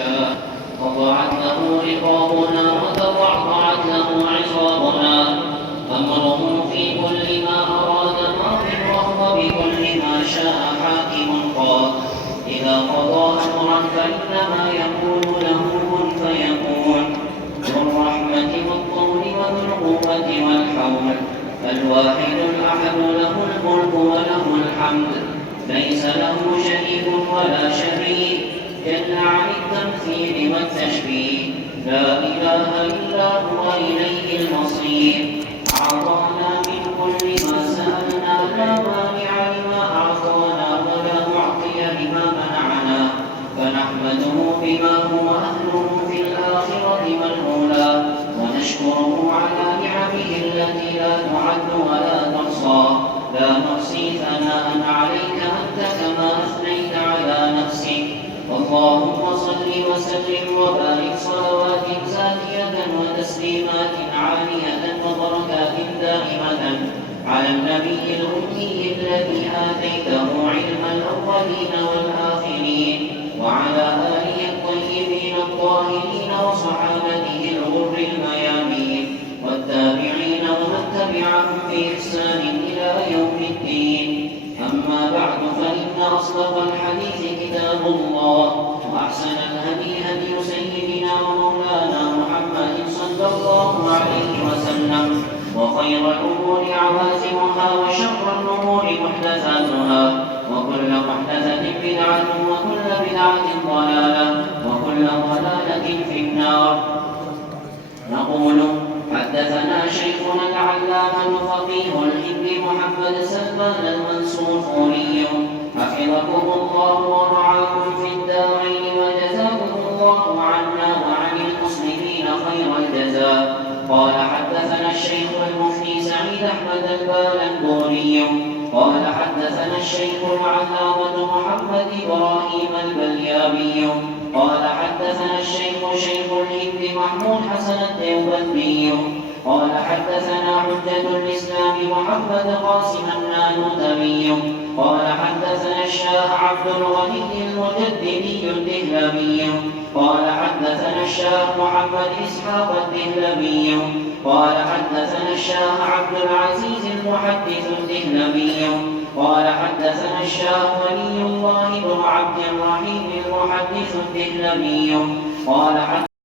شاء، وضعت له رقابنا وتضعضعت له عصابنا. أمره في كل ما أراد ماض، وهو بكل ما شاء حاكم قاد. إذا قضى أمرا فإنما يقول له كن فيكون. ذو الرحمة والطول وذو القوة والحول، الواحد الأحد له الملك وله الحمد، ليس له شريك ولا شبيه، جل عن التمثيل والتشبيه. لا إله إلا هو إليه المصير. أعطانا من كل ما سألنا، لا مانع لما أعطانا ولا معطي لما منعنا، فنحمده بما هو أهله في الآخرة والأولى، ونشكره على نعمه التي لا تعد ولا تحصى. لا نحصي ثناء عليك أنت كما أثنيت على نفسك. اللهم صل وسلم وبارك صلوات زاكية وتسليمات عالية وبركات دائمة على النبي الأمي الذي آتيته علم الأولين والآخرين، وعلى آله الطيبين الطاهرين وصحابته الغر الميامين، والتابعين ومن تبعهم بإحسان إلى يوم الدين. أما بعد، فإن أصدق الحديث كتاب الله، وأحسن الهدي هدي سيدنا ومولانا محمد صلى الله عليه وسلم، وخير الأمور عوازمها، وشر الأمور محدثاتها، وكل محدثة بدعة، وكل بدعة ضلالة، وكل ضلالة في النار. نقول: حدثنا شيخنا العلامة الفقيه الهند محمد سلمان المنصور، حفظكم الله ورعاكم في الدارين، وجزاكم الله عنا وعن المسلمين خير الجزاء. قال: حدثنا الشيخ المفتي سعيد أحمد البالنبوري قال: حدثنا الشيخ العلامة محمد إبراهيم البليابي قال: حدثنا الشيخ شيخ الهند محمود حسن الديوبندي قال: حدثنا حجة الإسلام محمد قاسم النانوتبي قال: حدثنا الشاه عبد الغني المجددي الدهلبي قال: حدثنا الشاه محمد إسحاق الدهلبي قال: حدثنا الشاه عبد العزيز المحدث الدهلبي قال: حدثنا الشاه ولي الله بن عبد الرحيم المحدث الدهلبي قال: